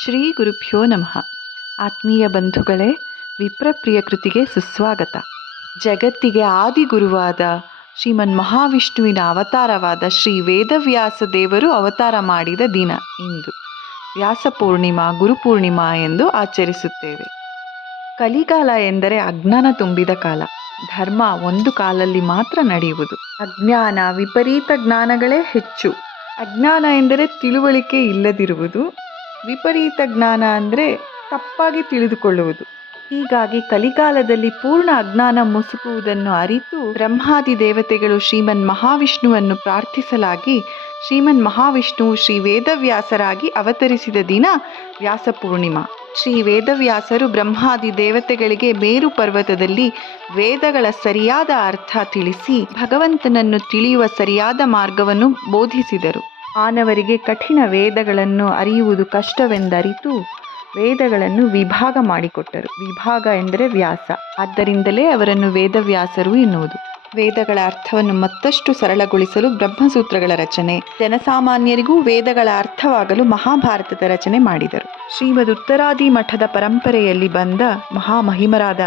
ಶ್ರೀ ಗುರುಭ್ಯೋ ನಮಃ. ಆತ್ಮೀಯ ಬಂಧುಗಳೇ, ವಿಪ್ರಪ್ರಿಯ ಕೃತಿಗೆ ಸುಸ್ವಾಗತ. ಜಗತ್ತಿಗೆ ಆದಿಗುರುವಾದ ಶ್ರೀಮನ್ ಮಹಾವಿಷ್ಣುವಿನ ಅವತಾರವಾದ ಶ್ರೀ ವೇದವ್ಯಾಸ ದೇವರು ಅವತಾರ ಮಾಡಿದ ದಿನ ಇಂದು ವ್ಯಾಸ ಪೂರ್ಣಿಮಾ, ಗುರುಪೂರ್ಣಿಮಾ ಎಂದು ಆಚರಿಸುತ್ತೇವೆ. ಕಲಿಕಾಲ ಎಂದರೆ ಅಜ್ಞಾನ ತುಂಬಿದ ಕಾಲ. ಧರ್ಮ ಒಂದು ಕಾಲಲ್ಲಿ ಮಾತ್ರ ನಡೆಯುವುದು. ಅಜ್ಞಾನ, ವಿಪರೀತ ಜ್ಞಾನಗಳೇ ಹೆಚ್ಚು. ಅಜ್ಞಾನ ಎಂದರೆ ತಿಳುವಳಿಕೆ ಇಲ್ಲದಿರುವುದು, ವಿಪರೀತ ಜ್ಞಾನ ಅಂದರೆ ತಪ್ಪಾಗಿ ತಿಳಿದುಕೊಳ್ಳುವುದು. ಹೀಗಾಗಿ ಕಲಿಕಾಲದಲ್ಲಿ ಪೂರ್ಣ ಅಜ್ಞಾನ ಮುಸುಕುವುದನ್ನು ಅರಿತು ಬ್ರಹ್ಮಾದಿ ದೇವತೆಗಳು ಶ್ರೀಮನ್ ಮಹಾವಿಷ್ಣುವನ್ನು ಪ್ರಾರ್ಥಿಸಲಾಗಿ ಶ್ರೀಮನ್ ಮಹಾವಿಷ್ಣುವು ಶ್ರೀ ವೇದವ್ಯಾಸರಾಗಿ ಅವತರಿಸಿದ ದಿನ ವ್ಯಾಸ ಪೂರ್ಣಿಮಾ. ಶ್ರೀ ವೇದವ್ಯಾಸರು ಬ್ರಹ್ಮಾದಿ ದೇವತೆಗಳಿಗೆ ಮೇರು ಪರ್ವತದಲ್ಲಿ ವೇದಗಳ ಸರಿಯಾದ ಅರ್ಥ ತಿಳಿಸಿ ಭಗವಂತನನ್ನು ತಿಳಿಯುವ ಸರಿಯಾದ ಮಾರ್ಗವನ್ನು ಬೋಧಿಸಿದರು. ಮಾನವರಿಗೆ ಕಠಿಣ ವೇದಗಳನ್ನು ಅರಿಯುವುದು ಕಷ್ಟವೆಂದರಿತು ವೇದಗಳನ್ನು ವಿಭಾಗ ಮಾಡಿಕೊಟ್ಟರು. ವಿಭಾಗ ಎಂದರೆ ವ್ಯಾಸ, ಆದ್ದರಿಂದಲೇ ಅವರನ್ನು ವೇದವ್ಯಾಸರು ಎನ್ನುವುದು. ವೇದಗಳ ಅರ್ಥವನ್ನು ಮತ್ತಷ್ಟು ಸರಳಗೊಳಿಸಲು ಬ್ರಹ್ಮಸೂತ್ರಗಳ ರಚನೆ, ಜನಸಾಮಾನ್ಯರಿಗೂ ವೇದಗಳ ಅರ್ಥವಾಗಲು ಮಹಾಭಾರತದ ರಚನೆ ಮಾಡಿದರು. ಶ್ರೀಮದ್ ಉತ್ತರಾದಿ ಮಠದ ಪರಂಪರೆಯಲ್ಲಿ ಬಂದ ಮಹಾಮಹಿಮರಾದ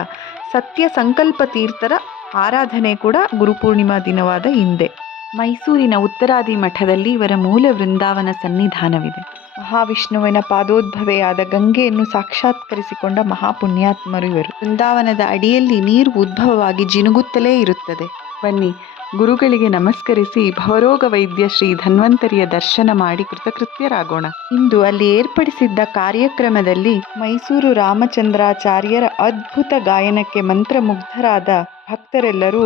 ಸತ್ಯ ಸಂಕಲ್ಪ ತೀರ್ಥರ ಆರಾಧನೆ ಕೂಡ ಗುರುಪೂರ್ಣಿಮಾ ದಿನವಾದ ಹಿಂದೆ. ಮೈಸೂರಿನ ಉತ್ತರಾದಿ ಮಠದಲ್ಲಿ ಇವರ ಮೂಲ ವೃಂದಾವನ ಸನ್ನಿಧಾನವಿದೆ. ಮಹಾವಿಷ್ಣುವಿನ ಪಾದೋದ್ಭವೆಯಾದ ಗಂಗೆಯನ್ನು ಸಾಕ್ಷಾತ್ಕರಿಸಿಕೊಂಡ ಮಹಾಪುಣ್ಯಾತ್ಮರು ಇವರು. ವೃಂದಾವನದ ಅಡಿಯಲ್ಲಿ ನೀರು ಉದ್ಭವವಾಗಿ ಜಿನುಗುತ್ತಲೇ ಇರುತ್ತದೆ. ಬನ್ನಿ, ಗುರುಗಳಿಗೆ ನಮಸ್ಕರಿಸಿ ಭವರೋಗ ವೈದ್ಯ ಶ್ರೀ ಧನ್ವಂತರಿಯ ದರ್ಶನ ಮಾಡಿ ಕೃತಕೃತ್ಯರಾಗೋಣ. ಇಂದು ಅಲ್ಲಿ ಏರ್ಪಡಿಸಿದ್ದ ಕಾರ್ಯಕ್ರಮದಲ್ಲಿ ಮೈಸೂರು ರಾಮಚಂದ್ರಾಚಾರ್ಯರ ಅದ್ಭುತ ಗಾಯನಕ್ಕೆ ಮಂತ್ರಮುಗ್ಧರಾದ ಭಕ್ತರೆಲ್ಲರೂ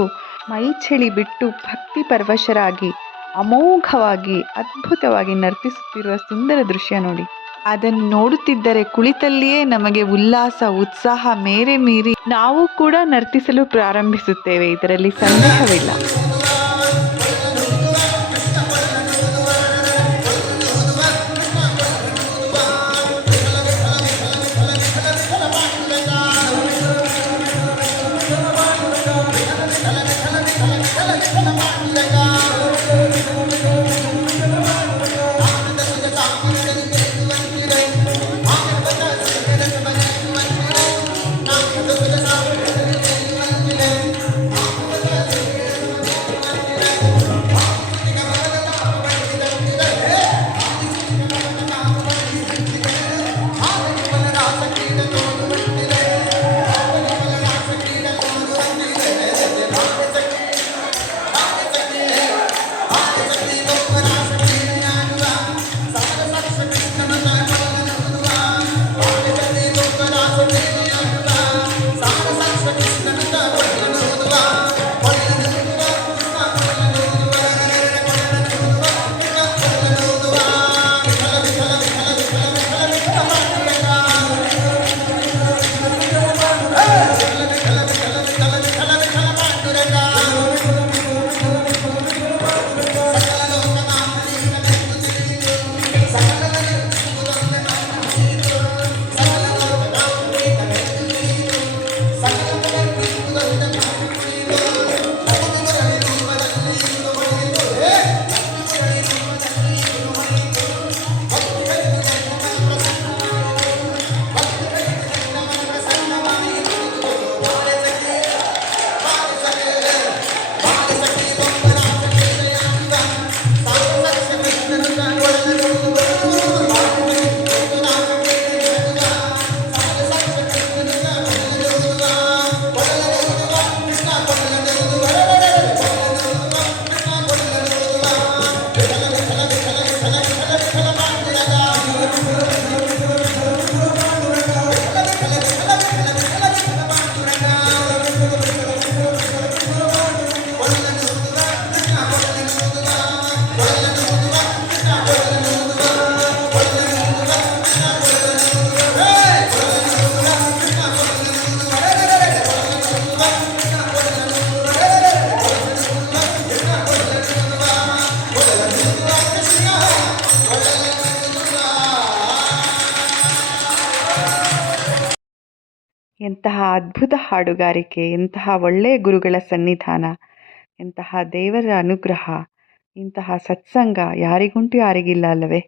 ಮೈಚಳಿ ಬಿಟ್ಟು ಭಕ್ತಿ ಪರವಶರಾಗಿ ಅಮೋಘವಾಗಿ ಅದ್ಭುತವಾಗಿ ನರ್ತಿಸುತ್ತಿರುವ ಸುಂದರ ದೃಶ್ಯ ನೋಡಿ. ಅದನ್ನು ನೋಡುತ್ತಿದ್ದರೆ ಕುಳಿತಲ್ಲಿಯೇ ನಮಗೆ ಉಲ್ಲಾಸ, ಉತ್ಸಾಹ ಮೇರೆ ಮೀರಿ ನಾವು ಕೂಡ ನರ್ತಿಸಲು ಪ್ರಾರಂಭಿಸುತ್ತೇವೆ. ಇದರಲ್ಲಿ ಸಂದೇಹವಿಲ್ಲ. ಎಂತಹ ಅದ್ಭುತ ಹಾಡುಗಾರಿಕೆ, ಎಂತಹ ಒಳ್ಳೆಯ ಗುರುಗಳ ಸನ್ನಿಧಾನ, ಎಂತಹ ದೇವರ ಅನುಗ್ರಹ, ಇಂತಹ ಸತ್ಸಂಗ ಯಾರಿಗುಂಟು ಯಾರಿಗಿಲ್ಲ ಅಲ್ಲವೇ?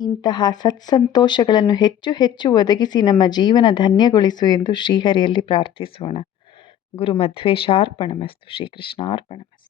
ಇಂತಹ ಸತ್ಸಂತೋಷಗಳನ್ನು ಹೆಚ್ಚು ಹೆಚ್ಚು ಒದಗಿಸಿ ನಮ್ಮ ಜೀವನ ಧನ್ಯಗೊಳಿಸು ಎಂದು ಶ್ರೀಹರಿಯಲ್ಲಿ ಪ್ರಾರ್ಥಿಸೋಣ. ಗುರು ಮಧ್ವೇಶಾರ್ಪಣಮಸ್ತು. ಶ್ರೀಕೃಷ್ಣಾರ್ಪಣಮಸ್ತು.